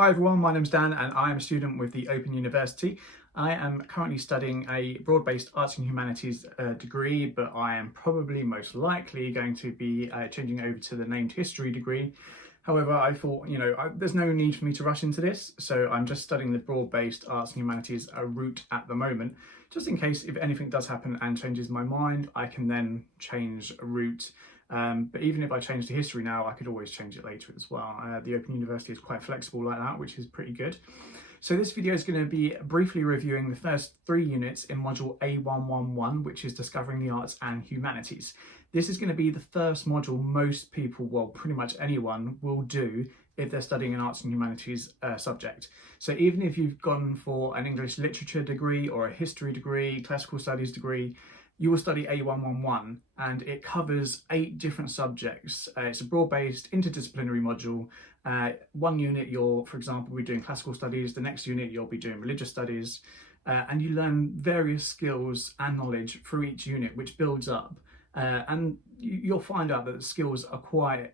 Hi everyone, my name's Dan and I am a student with the Open University. I am currently studying a broad-based arts and humanities degree, but I am probably most likely going to be changing over to the named history degree. However, I thought, there's no need for me to rush into this, so I'm just studying the broad-based arts and humanities route at the moment, just in case if anything does happen and changes my mind, I can then change a route. But even if I change to history now, I could always change it later as well. The Open University is quite flexible like that, which is pretty good. So this video is going to be briefly reviewing the first 3 units in module A111, which is Discovering the Arts and Humanities. This is going to be the first module most people, well, pretty much anyone, will do if they're studying an arts and humanities subject. So even if you've gone for an English literature degree or a history degree, classical studies degree, you will study A111 and it covers 8 different subjects. It's a broad-based interdisciplinary module. One unit you'll, for example, be doing classical studies, the next unit you'll be doing religious studies, and you learn various skills and knowledge through each unit, which builds up. And you'll find out that the skills are quite,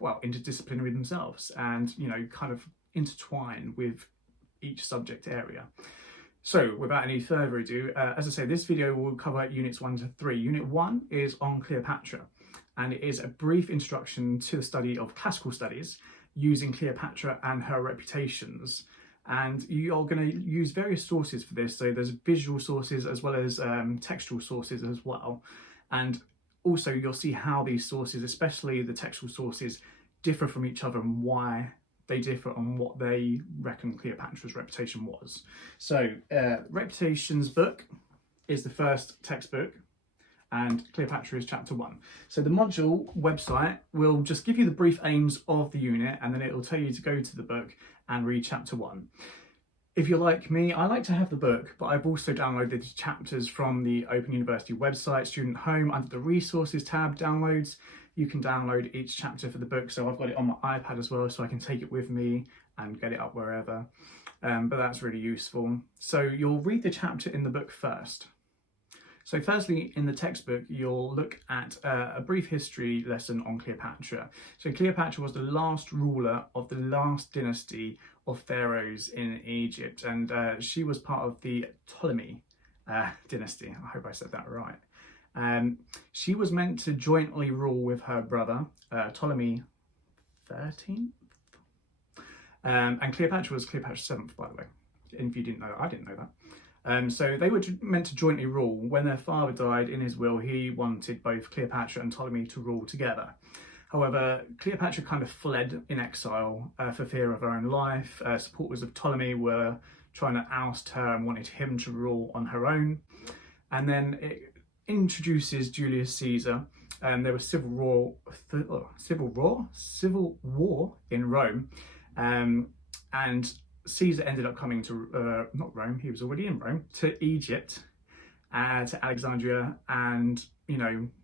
interdisciplinary themselves and, kind of intertwine with each subject area. So without any further ado, as I say, this video will cover units 1 to 3. Unit 1 is on Cleopatra, and it is a brief introduction to the study of classical studies using Cleopatra and her reputations. And you're going to use various sources for this. So there's visual sources as well as textual sources as well. And also you'll see how these sources, especially the textual sources, differ from each other and why they differ on what they reckon Cleopatra's reputation was. So Reputations book is the first textbook and Cleopatra is chapter 1. So the module website will just give you the brief aims of the unit and then it will tell you to go to the book and read chapter 1. If you're like me, I like to have the book, but I've also downloaded the chapters from the Open University website, Student Home, under the Resources tab, Downloads. You can download each chapter for the book, so I've got it on my iPad as well, so I can take it with me and get it up wherever. But that's really useful. So you'll read the chapter in the book first. So firstly, in the textbook, you'll look at a brief history lesson on Cleopatra. So Cleopatra was the last ruler of the last dynasty of pharaohs in Egypt, and she was part of the Ptolemy dynasty. I hope I said that right. She was meant to jointly rule with her brother, Ptolemy XIII. And Cleopatra was Cleopatra VII, by the way. And if you didn't know that, I didn't know that. So they were meant to jointly rule. When their father died, in his will, he wanted both Cleopatra and Ptolemy to rule together. However, Cleopatra kind of fled in exile for fear of her own life. Supporters of Ptolemy were trying to oust her and wanted him to rule on her own. And then it introduces Julius Caesar, and there was civil war in Rome, and Caesar ended up coming to not Rome, he was already in Rome, to Egypt, to Alexandria, and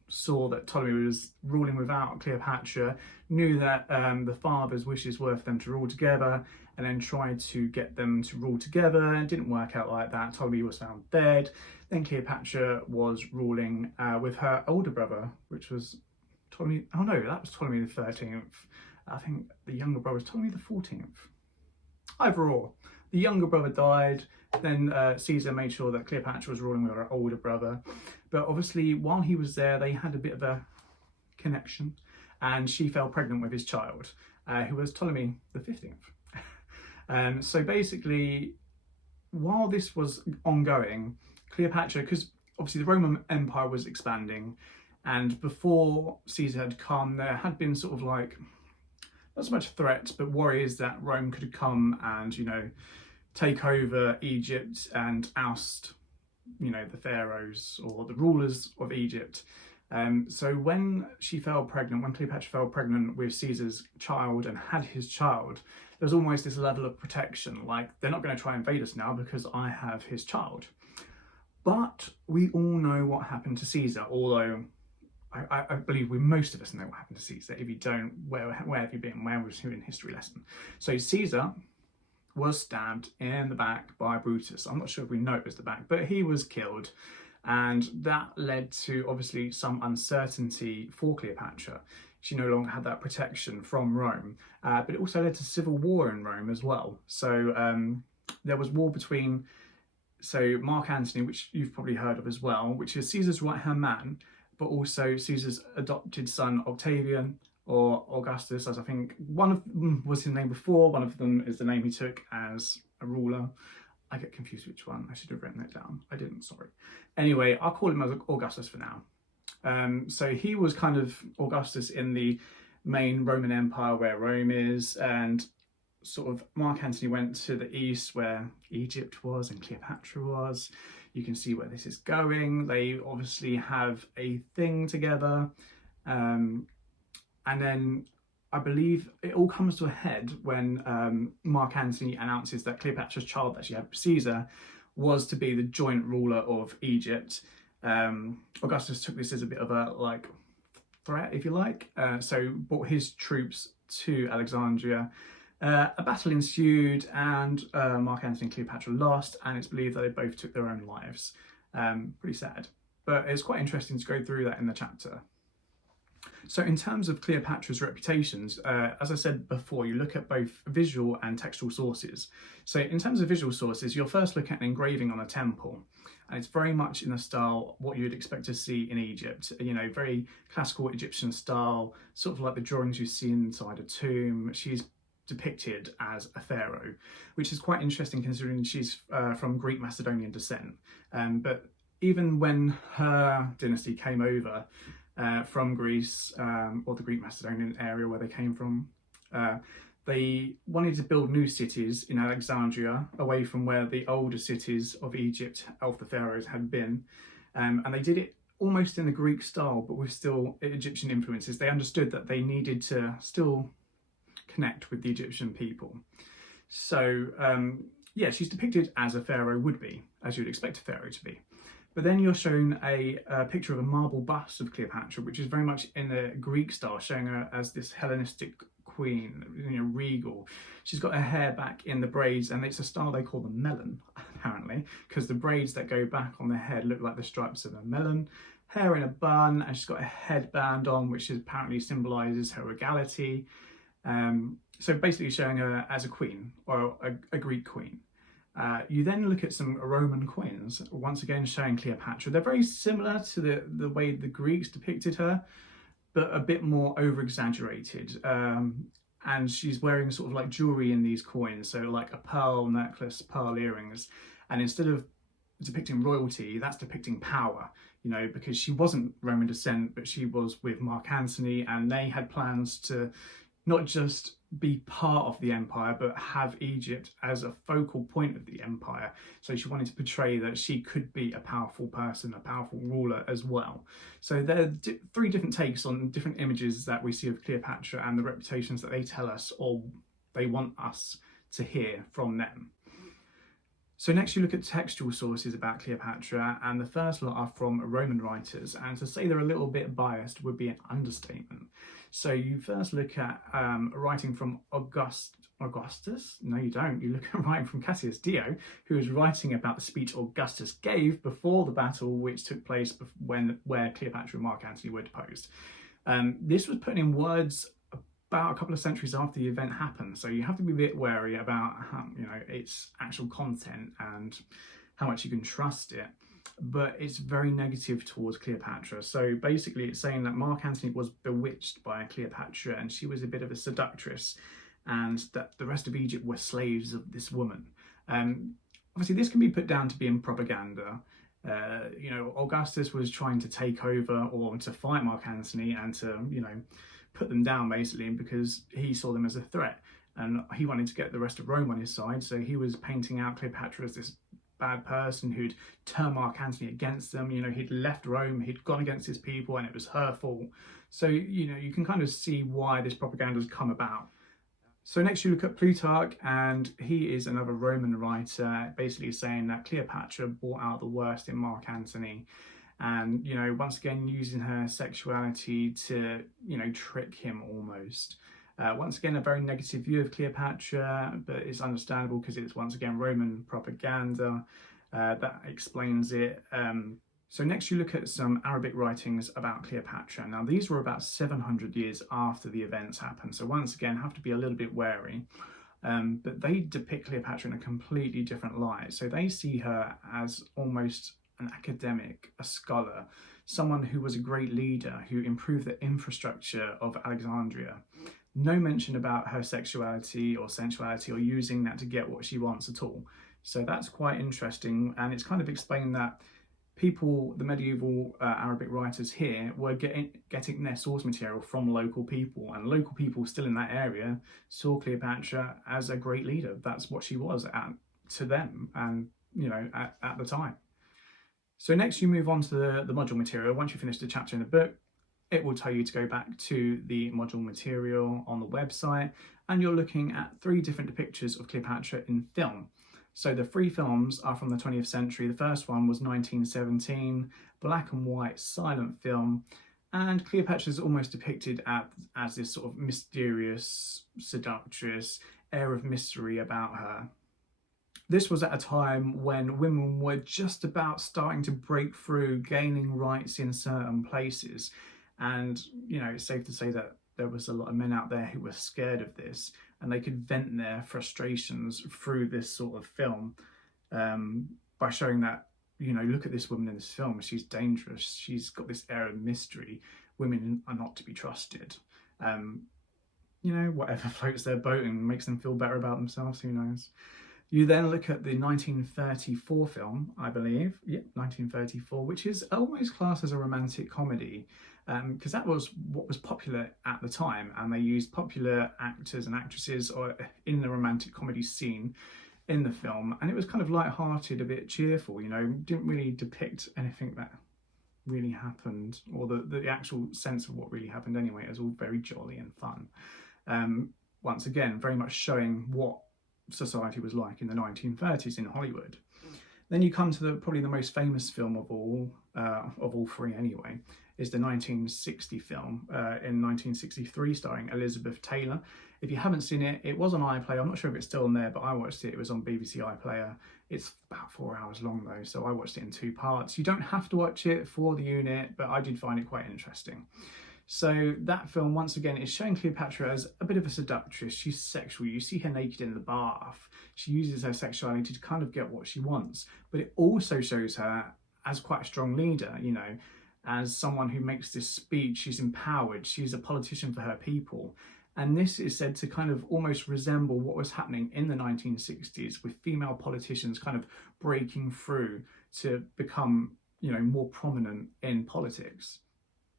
saw that Ptolemy was ruling without Cleopatra, knew that the father's wishes were for them to rule together, and then tried to get them to rule together. It didn't work out like that. Ptolemy was found dead. Then Cleopatra was ruling with her older brother, which was Ptolemy. Oh no, that was Ptolemy the 13th. I think the younger brother was Ptolemy the 14th. Either or, the younger brother died. Then Caesar made sure that Cleopatra was ruling with her older brother. But obviously, while he was there, they had a bit of a connection, and she fell pregnant with his child, who was Ptolemy the 15th. So basically, while this was ongoing, Cleopatra, because obviously the Roman Empire was expanding, and before Caesar had come, there had been sort of like, not so much threats, but worries that Rome could come and, take over Egypt and oust, the pharaohs or the rulers of Egypt. So when Cleopatra fell pregnant with Caesar's child and had his child, there was almost this level of protection, like they're not going to try and invade us now because I have his child. But we all know what happened to Caesar, although I believe most of us know what happened to Caesar. If you don't, where have you been? Where was you in history lesson? So Caesar was stabbed in the back by Brutus. I'm not sure if we know it was the back, but he was killed. And that led to obviously some uncertainty for Cleopatra. she no longer had that protection from Rome. But it also led to civil war in Rome as well. So there was war between Mark Antony, which you've probably heard of as well, which is Caesar's right-hand man, but also Caesar's adopted son Octavian, or Augustus, as I think one of them was his name before, one of them is the name he took as a ruler. I get confused which one. I should have written it down. I didn't, sorry. Anyway, I'll call him as Augustus for now. So he was kind of Augustus in the main Roman Empire where Rome is, and sort of Mark Antony went to the east where Egypt was and Cleopatra was. You can see where this is going. They obviously have a thing together. And then I believe it all comes to a head when Mark Antony announces that Cleopatra's child that she had with Caesar was to be the joint ruler of Egypt. Augustus took this as a bit of a threat, if you like, so brought his troops to Alexandria. A battle ensued, and Mark Antony and Cleopatra lost, and it's believed that they both took their own lives. Pretty sad, but it's quite interesting to go through that in the chapter. So in terms of Cleopatra's reputations, as I said before, you look at both visual and textual sources. So in terms of visual sources, you'll first look at an engraving on a temple, and it's very much in the style what you'd expect to see in Egypt, you know, very classical Egyptian style, sort of like the drawings you see inside a tomb. She's depicted as a pharaoh, which is quite interesting considering she's from Greek Macedonian descent. But even when her dynasty came over from Greece, or the Greek Macedonian area where they came from, they wanted to build new cities in Alexandria away from where the older cities of Egypt, of the pharaohs, had been. And they did it almost in the Greek style, but with still Egyptian influences. They understood that they needed to still connect with the Egyptian people. So yeah, she's depicted as a pharaoh would be, as you'd expect a pharaoh to be. But then you're shown a picture of a marble bust of Cleopatra, which is very much in the Greek style, showing her as this Hellenistic queen, you know, regal. She's got her hair back in the braids, and it's a style they call the melon, apparently, because the braids that go back on the head look like the stripes of a melon. Hair in a bun, and she's got a headband on, which apparently symbolises her regality. So basically showing her as a queen, or a Greek queen. You then look at some Roman queens, once again showing Cleopatra. They're very similar to the way the Greeks depicted her, but a bit more over-exaggerated. And she's wearing sort of like jewellery in these coins, so like a pearl necklace, pearl earrings. And instead of depicting royalty, that's depicting power, you know, because she wasn't Roman descent, but she was with Mark Antony, and they had plans to not just be part of the empire, but have Egypt as a focal point of the empire. So she wanted to portray that she could be a powerful person, a powerful ruler as well. So there are three different takes on different images that we see of Cleopatra and the reputations that they tell us, or they want us to hear from them. So next you look at textual sources about Cleopatra, and the first lot are from Roman writers, and to say they're a little bit biased would be an understatement. So you first look at writing from Augustus? No, you don't. You look at writing from Cassius Dio, who was writing about the speech Augustus gave before the battle which took place where Cleopatra and Mark Antony were deposed. This was put in words about a couple of centuries after the event happened, so you have to be a bit wary about its actual content and how much you can trust it. But it's very negative towards Cleopatra. So basically it's saying that Mark Antony was bewitched by Cleopatra, and she was a bit of a seductress, and that the rest of Egypt were slaves of this woman. Obviously this can be put down to being propaganda. Augustus was trying to take over or to fight Mark Antony and to, put them down basically, because he saw them as a threat, and he wanted to get the rest of Rome on his side. So he was painting out Cleopatra as this bad person who'd turned Mark Antony against them. He'd left Rome, he'd gone against his people, and it was her fault. So you can kind of see why this propaganda has come about. So next you look at Plutarch, and he is another Roman writer, basically saying that Cleopatra brought out the worst in Mark Antony, and once again using her sexuality to trick him almost. Once again, a very negative view of Cleopatra, but it's understandable because it's once again Roman propaganda that explains it. So next you look at some Arabic writings about Cleopatra. Now these were about 700 years after the events happened. So once again, have to be a little bit wary. But they depict Cleopatra in a completely different light. So they see her as almost an academic, a scholar, someone who was a great leader, who improved the infrastructure of Alexandria. No mention about her sexuality or sensuality or using that to get what she wants at all. So that's quite interesting, and it's kind of explained that people, the medieval Arabic writers here, were getting their source material from local people, and local people still in that area saw Cleopatra as a great leader. That's what she was to them, and at the time. So next you move on to the module material. Once you finish the chapter in the book, it will tell you to go back to the module material on the website, and you're looking at 3 different depictions of Cleopatra in film. So the 3 films are from the 20th century. The first one was 1917, black and white silent film, and Cleopatra is almost depicted as this sort of mysterious, seductress air of mystery about her. This was at a time when women were just about starting to break through, gaining rights in certain places. And, it's safe to say that there was a lot of men out there who were scared of this, and they could vent their frustrations through this sort of film by showing that, look at this woman in this film. She's dangerous. She's got this air of mystery. Women are not to be trusted. Whatever floats their boat and makes them feel better about themselves, who knows? You then look at the 1934 film, I believe, 1934, which is almost classed as a romantic comedy, because that was what was popular at the time, and they used popular actors and actresses in the romantic comedy scene in the film, and it was kind of light-hearted, a bit cheerful, didn't really depict anything that really happened, or the actual sense of what really happened anyway. It was all very jolly and fun. Once again, very much showing what society was like in the 1930s in Hollywood. Then you come to probably the most famous film of all 3 anyway, is the 1960 film in 1963 starring Elizabeth Taylor. If you haven't seen it, it was on iPlayer. I'm not sure if it's still on there, but I watched it. It was on BBC iPlayer. It's about 4 hours long though, so I watched it in 2 parts. You don't have to watch it for the unit, but I did find it quite interesting. So that film, once again, is showing Cleopatra as a bit of a seductress. She's sexual. You see her naked in the bath. She uses her sexuality to kind of get what she wants. But it also shows her as quite a strong leader, as someone who makes this speech. She's empowered. She's a politician for her people. And this is said to kind of almost resemble what was happening in the 1960s with female politicians kind of breaking through to become, more prominent in politics.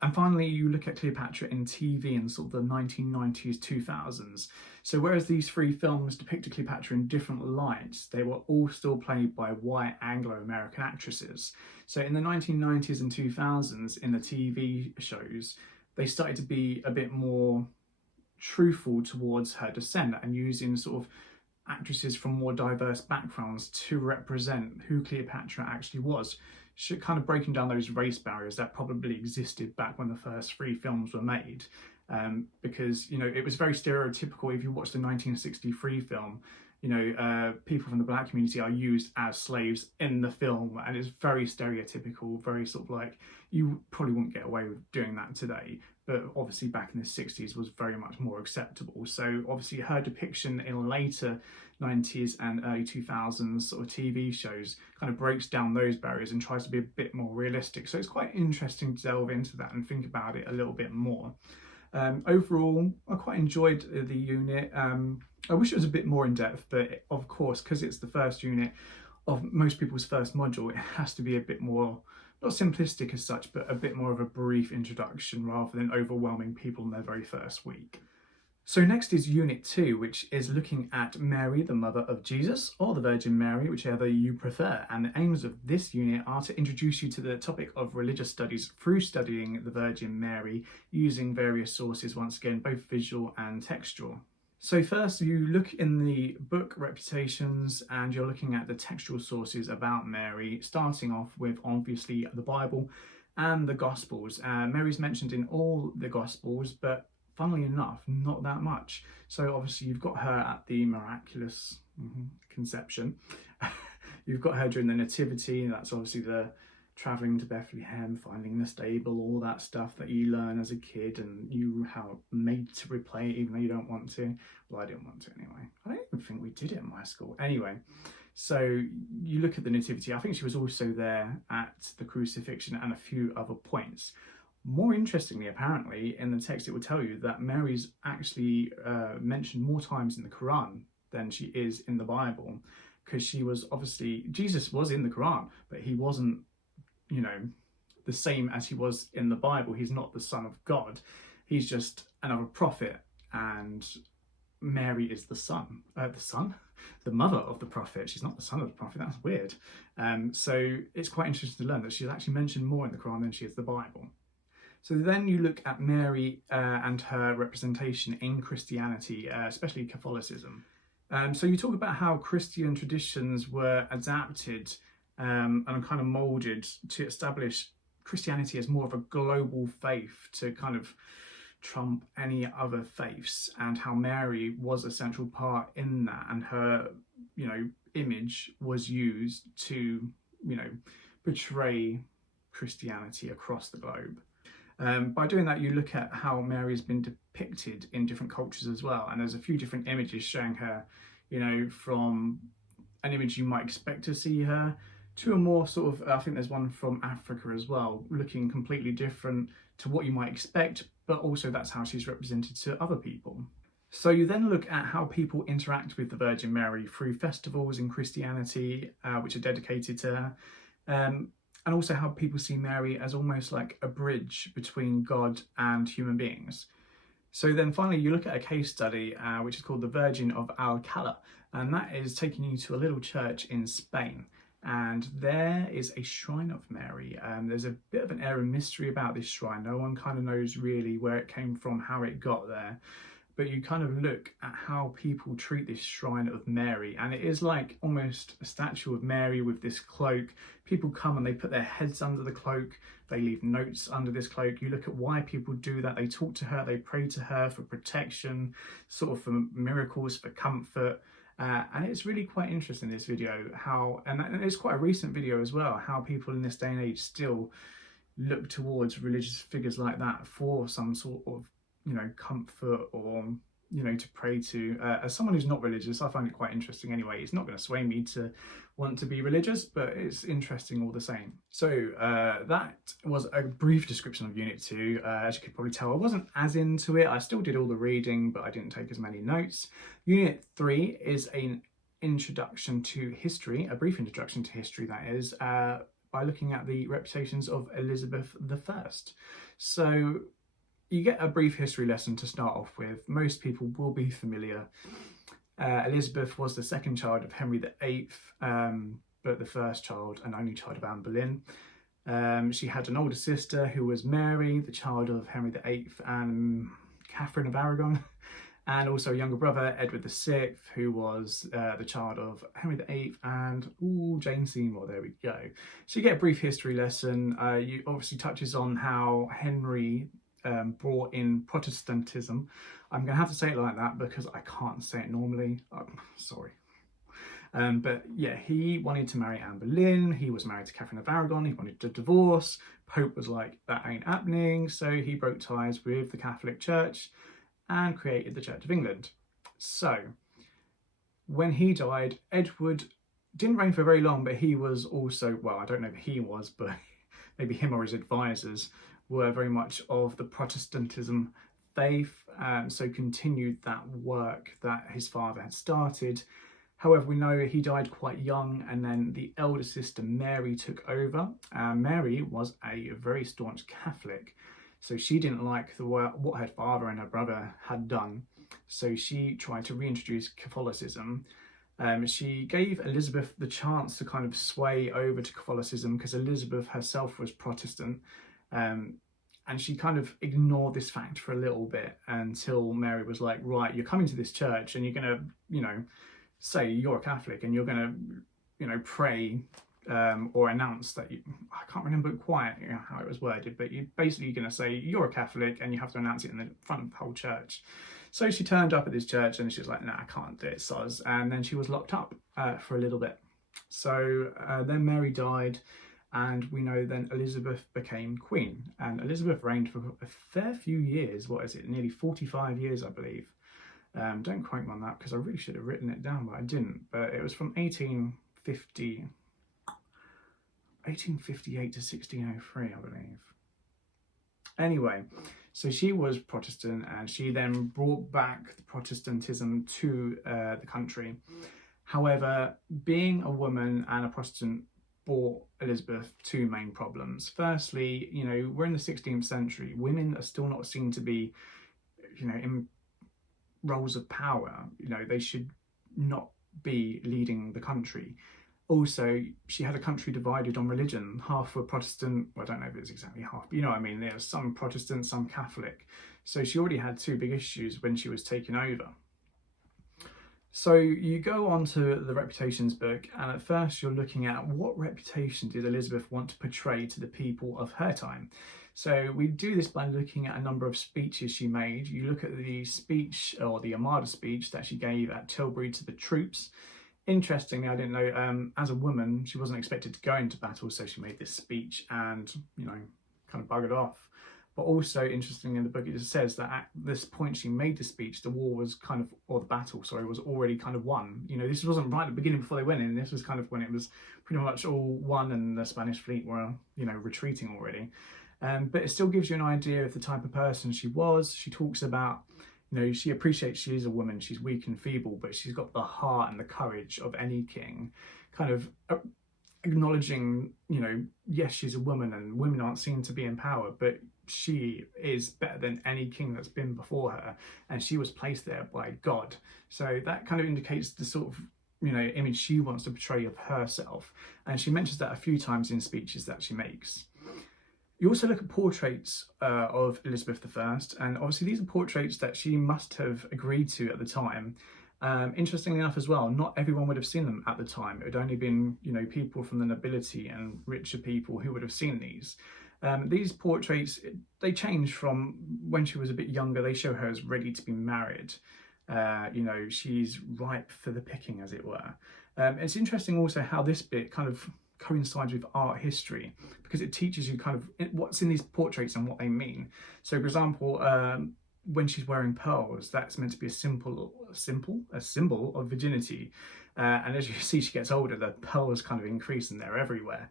And finally, you look at Cleopatra in TV in sort of the 1990s, 2000s. So whereas these 3 films depicted Cleopatra in different lights, they were all still played by white Anglo-American actresses. So in the 1990s and 2000s, in the TV shows, they started to be a bit more truthful towards her descent and using sort of actresses from more diverse backgrounds to represent who Cleopatra actually was. Kind of breaking down those race barriers that probably existed back when the first 3 films were made, because it was very stereotypical. If you watch the 1963 film, people from the black community are used as slaves in the film, and it's very stereotypical, very sort of like, you probably wouldn't get away with doing that today, but obviously back in the 60s was very much more acceptable. So obviously her depiction in later 90s and early 2000s sort of TV shows kind of breaks down those barriers and tries to be a bit more realistic. So it's quite interesting to delve into that and think about it a little bit more. Overall, I quite enjoyed the unit. I wish it was a bit more in depth, but of course, because it's the first unit of most people's first module, it has to be a bit more, not simplistic as such, but a bit more of a brief introduction rather than overwhelming people in their very first week. So next is Unit 2, which is looking at Mary, the mother of Jesus, or the Virgin Mary, whichever you prefer. And the aims of this unit are to introduce you to the topic of religious studies through studying the Virgin Mary, using various sources, once again, both visual and textual. So first you look in the book Reputations and you're looking at the textual sources about Mary, starting off with obviously the Bible and the Gospels. Mary's mentioned in all the Gospels, but funnily enough, not that much. So obviously you've got her at the miraculous conception. You've got her during the Nativity, that's obviously the travelling to Bethlehem, finding the stable, all that stuff that you learn as a kid and you how made to replay it even though you don't want to. Well, I didn't want to anyway. I don't even think we did it in my school. Anyway, so you look at the Nativity. I think she was also there at the crucifixion and a few other points. More interestingly, apparently, in the text it will tell you that Mary's actually mentioned more times in the Quran than she is in the Bible, because she was obviously, Jesus was in the Quran, but he wasn't, you know, the same as he was in the Bible. He's not the Son of God. He's just another prophet, and Mary is the mother of the prophet. She's not the son of the prophet. That's weird. So it's quite interesting to learn that she's actually mentioned more in the Quran than she is the Bible. So then you look at Mary and her representation in Christianity, especially Catholicism. So you talk about how Christian traditions were adapted and kind of moulded to establish Christianity as more of a global faith to kind of trump any other faiths, and how Mary was a central part in that, and her, you know, image was used to, you know, portray Christianity across the globe. By doing that, you look at how Mary has been depicted in different cultures as well, and there's a few different images showing her, you know, from an image you might expect to see her to a more sort of, I think there's one from Africa as well, looking completely different to what you might expect, but also that's how she's represented to other people. So you then look at how people interact with the Virgin Mary through festivals in Christianity, which are dedicated to her, and also how people see Mary as almost like a bridge between God and human beings. So then finally you look at a case study which is called the Virgin of Alcalá, and that is taking you to a little church in Spain. And there is a shrine of Mary. There's a bit of an air of mystery about this shrine. No one kind of knows really where it came from, how it got there. But you kind of look at how people treat this shrine of Mary, and it is like almost a statue of Mary with this cloak. People come and they put their heads under the cloak. They leave notes under this cloak. You look at why people do that. They talk to her, they pray to her for protection, sort of for miracles, for comfort. And it's really quite interesting, this video, how, and it's quite a recent video as well, how people in this day and age still look towards religious figures like that for some sort of, you know, comfort or, you know, to pray to. As someone who's not religious, I find it quite interesting anyway. It's not going to sway me to want to be religious, but it's interesting all the same. So that was a brief description of Unit 2. As you could probably tell, I wasn't as into it. I still did all the reading, but I didn't take as many notes. Unit 3 is an introduction to history, a brief introduction to history that is, by looking at the reputations of Elizabeth I. So you get a brief history lesson to start off with. Most people will be familiar. Elizabeth was the second child of Henry VIII, but the first child and only child of Anne Boleyn. She had an older sister who was Mary, the child of Henry VIII and Catherine of Aragon, and also a younger brother, Edward VI, who was the child of Henry VIII and Jane Seymour. There we go. So you get a brief history lesson. You obviously touches on how Henry brought in Protestantism. I'm going to have to say it like that because I can't say it normally. Sorry. But yeah, he wanted to marry Anne Boleyn. He was married to Catherine of Aragon. He wanted to divorce. Pope was like, that ain't happening. So he broke ties with the Catholic Church and created the Church of England. So when he died, Edward didn't reign for very long, but he was also, well, I don't know if he was, but maybe him or his advisors were very much of the Protestantism faith, so continued that work that his father had started. However, we know he died quite young, and then the elder sister Mary took over. Mary was a very staunch Catholic, so she didn't like the work, what her father and her brother had done, so she tried to reintroduce Catholicism. She gave Elizabeth the chance to kind of sway over to Catholicism because Elizabeth herself was Protestant. And she kind of ignored this fact for a little bit until Mary was like, right, you're coming to this church and you're going to, you know, say you're a Catholic and you're going to, you know, pray or announce that you, I can't remember quite how it was worded, but you're basically going to say you're a Catholic and you have to announce it in the front of the whole church. So she turned up at this church and she was like, nah, I can't do it, soz. And then she was locked up for a little bit. So then Mary died. and we know then Elizabeth became queen, and Elizabeth reigned for a fair few years. What is it? Nearly 45 years, I believe. Don't quote me on that because I really should have written it down, but I didn't. But it was from 1858 to 1603, I believe. Anyway, so she was Protestant, and she then brought back the Protestantism to the country. However, being a woman and a Protestant brought Elizabeth two main problems. Firstly, you know, we're in the 16th century. Women are still not seen to be, you know, in roles of power. You know, they should not be leading the country. Also, she had a country divided on religion. Half were Protestant. Well, I don't know if it's exactly half, but you know what I mean. There was some Protestant, some Catholic. So she already had two big issues when she was taken over. So you go on to the Reputations book, and at first you're looking at what reputation did Elizabeth want to portray to the people of her time. So we do this by looking at a number of speeches she made. You look at the speech, or the Armada speech, that she gave at Tilbury to the troops. Interestingly, I didn't know, as a woman, she wasn't expected to go into battle, so she made this speech and, you know, kind of buggered off. But also, interestingly, in the book, it just says that at this point she made the speech, the war was kind of, or the battle, sorry, was already kind of won. You know, this wasn't right at the beginning before they went in. This was kind of when it was pretty much all won and the Spanish fleet were, you know, retreating already. But it still gives you an idea of the type of person she was. She talks about, you know, she appreciates she is a woman, she's weak and feeble, but she's got the heart and the courage of any king, kind of acknowledging, you know, yes, she's a woman and women aren't seen to be in power, but she is better than any king that's been before her, and she was placed there by God. So that kind of indicates the sort of, you know, image she wants to portray of herself, and she mentions that a few times in speeches that she makes. You also look at portraits of Elizabeth I, and obviously these are portraits that she must have agreed to at the time. Interestingly enough as well, not everyone would have seen them at the time. It would only been, you know, people from the nobility and richer people who would have seen these. These portraits, they change from when she was a bit younger. They show her as ready to be married. You know, she's ripe for the picking, as it were. It's interesting also how this bit kind of coincides with art history, because it teaches you kind of what's in these portraits and what they mean. So, for example, when she's wearing pearls, that's meant to be a symbol of virginity. And as you see, she gets older, the pearls kind of increase and they're everywhere.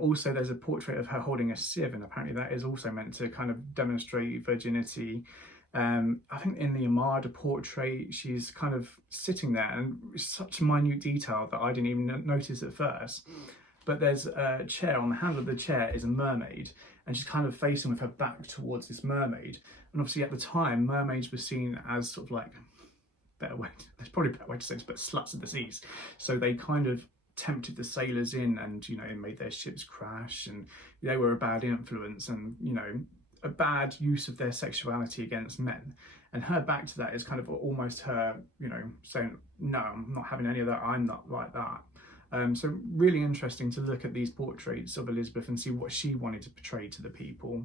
Also, there's a portrait of her holding a sieve, and apparently that is also meant to kind of demonstrate virginity. I think in the Armada portrait, she's kind of sitting there, and it's such a minute detail that I didn't even notice at first. But there's a chair, on the handle of the chair is a mermaid, and she's kind of facing with her back towards this mermaid. And obviously at the time, mermaids were seen as sort of like, there's probably a better way to say this, but sluts of the seas. So they kind of tempted the sailors in, and, you know, it made their ships crash, and they were a bad influence, and, you know, a bad use of their sexuality against men. And her back to that is kind of almost her, you know, saying, no, I'm not having any of that, I'm not like that. So really interesting to look at these portraits of Elizabeth and see what she wanted to portray to the people.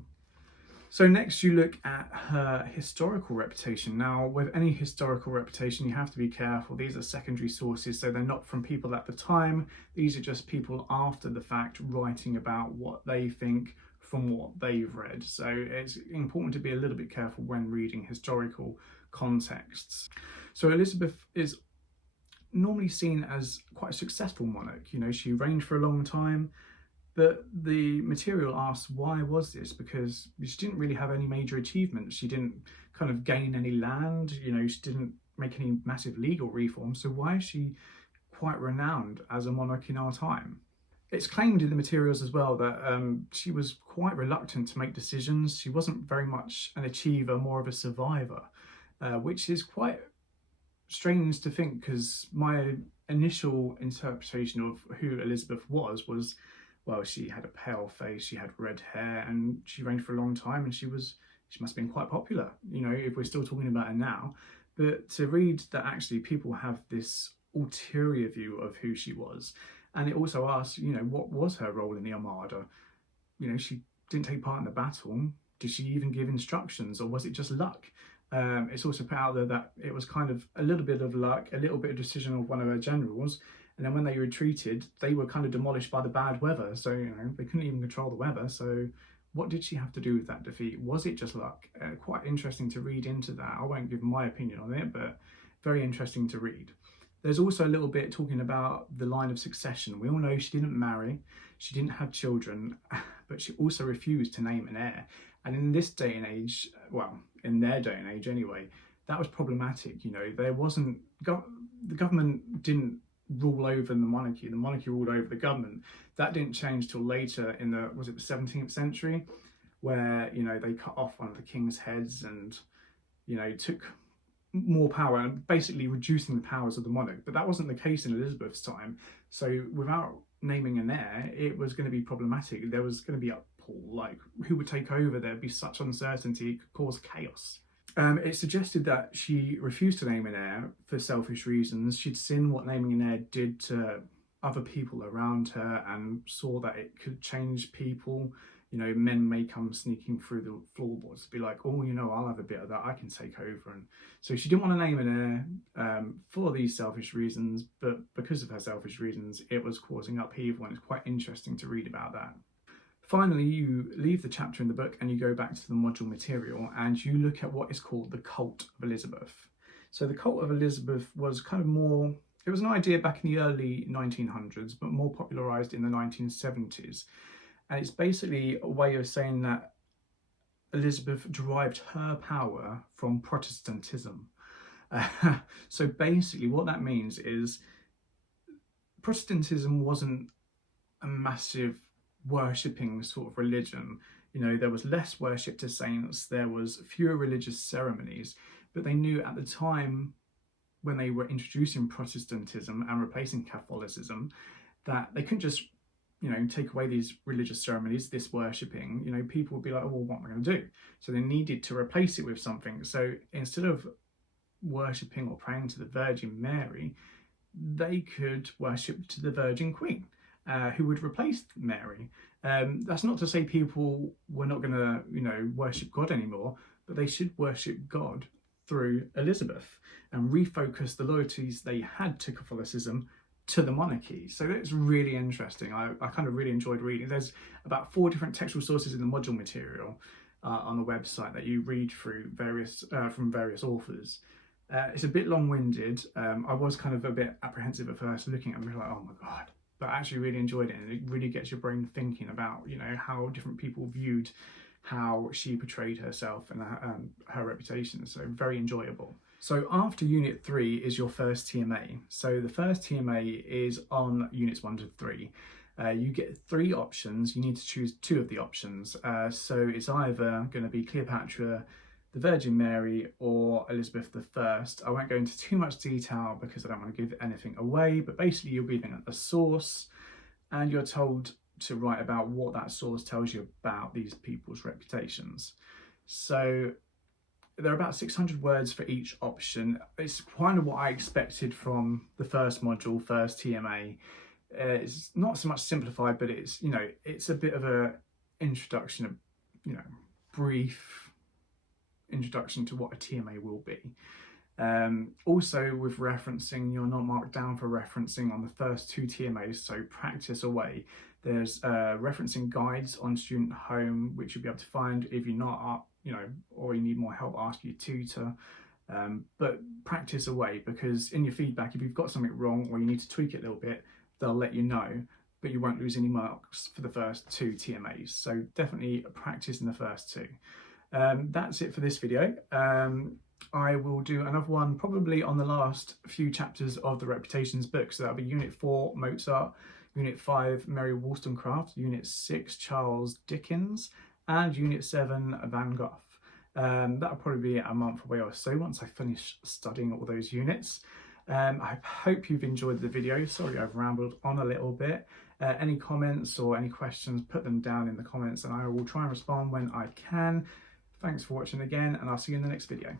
So next you look at her historical reputation. Now, with any historical reputation, you have to be careful. These are secondary sources, so they're not from people at the time. These are just people after the fact writing about what they think from what they've read. So it's important to be a little bit careful when reading historical contexts. So Elizabeth is normally seen as quite a successful monarch. You know, she reigned for a long time, but the material asks, why was this? Because she didn't really have any major achievements. She didn't kind of gain any land, you know, she didn't make any massive legal reforms. So why is she quite renowned as a monarch in our time? It's claimed in the materials as well that she was quite reluctant to make decisions. She wasn't very much an achiever, more of a survivor, which is quite strange to think, because my initial interpretation of who Elizabeth was, well, she had a pale face, she had red hair, and she reigned for a long time, and she must have been quite popular, you know, if we're still talking about her now. But to read that actually people have this ulterior view of who she was, and it also asks, you know, what was her role in the Armada? You know, she didn't take part in the battle. Did she even give instructions, or was it just luck? It's also put out there that it was kind of a little bit of luck, a little bit of decision of one of her generals, and then when they retreated, they were kind of demolished by the bad weather. So, you know, they couldn't even control the weather. So what did she have to do with that defeat? Was it just luck? Quite interesting to read into that. I won't give my opinion on it, but very interesting to read. There's also a little bit talking about the line of succession. We all know she didn't marry, she didn't have children, but she also refused to name an heir. And in this day and age, well, in their day and age anyway, that was problematic. You know, there wasn't, the government didn't rule over the monarchy ruled over the government. That didn't change till later in the, was it the 17th century, where, you know, they cut off one of the king's heads and, you know, took more power and basically reducing the powers of the monarch. But that wasn't the case in Elizabeth's time. So without naming an heir, it was going to be problematic. There was going to be upheaval, like who would take over? There'd be such uncertainty, it could cause chaos. It suggested that she refused to name an heir for selfish reasons. She'd seen what naming an heir did to other people around her and saw that it could change people. You know, men may come sneaking through the floorboards to be like, oh, you know, I'll have a bit of that, I can take over. And so she didn't want to name an heir for these selfish reasons, but because of her selfish reasons, it was causing upheaval, and it's quite interesting to read about that. Finally, you leave the chapter in the book and you go back to the module material and you look at what is called the cult of Elizabeth. So the cult of Elizabeth was kind of more, it was an idea back in the early 1900s, but more popularised in the 1970s. And it's basically a way of saying that Elizabeth derived her power from Protestantism. So basically what that means is Protestantism wasn't a massive worshipping sort of religion. You know, there was less worship to saints, there was fewer religious ceremonies, but they knew at the time when they were introducing Protestantism and replacing Catholicism that they couldn't just, you know, take away these religious ceremonies, this worshipping. You know, people would be like, oh, well, what am I going to do? So they needed to replace it with something. So instead of worshipping or praying to the Virgin Mary, they could worship to the Virgin Queen, who would replace Mary. That's not to say people were not going to, you know, worship God anymore, but they should worship God through Elizabeth and refocus the loyalties they had to Catholicism to the monarchy. So it's really interesting. I kind of really enjoyed reading. There's about 4 different textual sources in the module material on the website that you read through various from various authors. It's a bit long-winded. I was kind of a bit apprehensive at first looking at it, like, oh my God. But I actually really enjoyed it, and it really gets your brain thinking about, you know, how different people viewed how she portrayed herself and her reputation. So very enjoyable. So after Unit 3 is your first TMA. So the first TMA is on Units 1 to 3. You get 3 options. You need to choose 2 of the options. So it's either going to be Cleopatra, the Virgin Mary, or Elizabeth I. I won't go into too much detail because I don't want to give anything away, but basically you're reading a source and you're told to write about what that source tells you about these people's reputations. So there are about 600 words for each option. It's kind of what I expected from the first module, first TMA. It's not so much simplified, but it's, you know, it's a bit of a introduction, you know, brief introduction to what a TMA will be. Also with referencing, you're not marked down for referencing on the first 2 TMAs, so practice away. There's referencing guides on Student Home, which you'll be able to find. If you're not, you know, or you need more help, ask your tutor. But practice away, because in your feedback, if you've got something wrong or you need to tweak it a little bit, they'll let you know, but you won't lose any marks for the first 2 TMAs. So definitely practice in the first 2. That's it for this video. I will do another one probably on the last few chapters of the Reputations book. So that'll be Unit 4, Mozart, Unit 5, Mary Wollstonecraft, Unit 6, Charles Dickens, and Unit 7, Van Gogh. That'll probably be a month away or so once I finish studying all those units. I hope you've enjoyed the video. Sorry I've rambled on a little bit. Any comments or any questions, put them down in the comments and I will try and respond when I can. Thanks for watching again, and I'll see you in the next video.